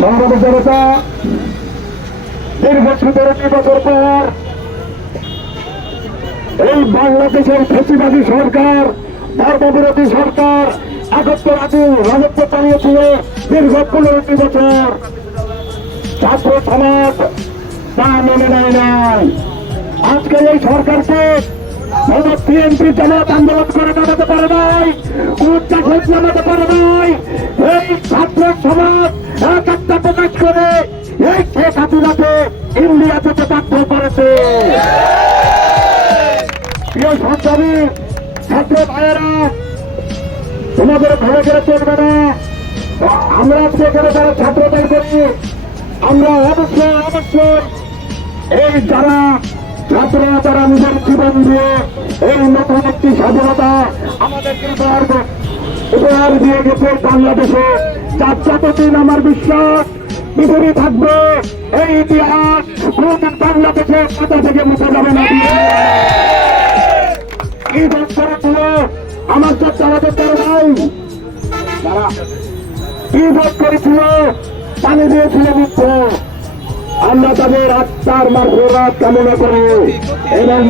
সংগ্রামী জনতা, দীর্ঘ 17টি বছর পর এই বাংলাদেশের ফ্যাসিবাদী সরকার, ধর্মবিরোধী সরকার একত্ববাদী রাজত্ব চালিয়েছিল দীর্ঘ 15টি বছর। ছাত্র সমাজ তা মেনে নেয় নাই। আজকে এই সরকারকে বিএনপি জামাত আন্দোলন করে নামাতে পারে নাই, উচ্চাসন নামাতে পারে নাই। এই ছাত্র সমাজ একাত্মতা প্রকাশ করে এই শেখ হাসিনাকে ইন্ডিয়া যেতে বাধ্য করেছে। প্রিয় সন্তানী ছাত্র ভাইয়েরা, তোমাদের ঘরে ঘরে চলবে না। আমরা আজকে এখানে যারা ছাত্রদের করি, আমরা অবশ্যই এই যারা ছাত্ররা তারা নিজের জীবন দিয়ে এই নতুন একটি স্বাধীনতা আমাদেরকে উপহার দিয়ে গেছে বাংলাদেশে, যার যতদিন আমার বিশ্বাস পৃথিবী থাকবে এই ইতিহাস কোনদিন বাংলাদেশের পাতা থেকে মুছে যাবে না। কি ভোট করেছিল আমার সব চালাতে পারে নাই, তারা কি ভোট করেছিল, পানি দিয়েছিল মুক্ত। আমরা তাদের আত্মার মাফেরাত কামনা করি এবং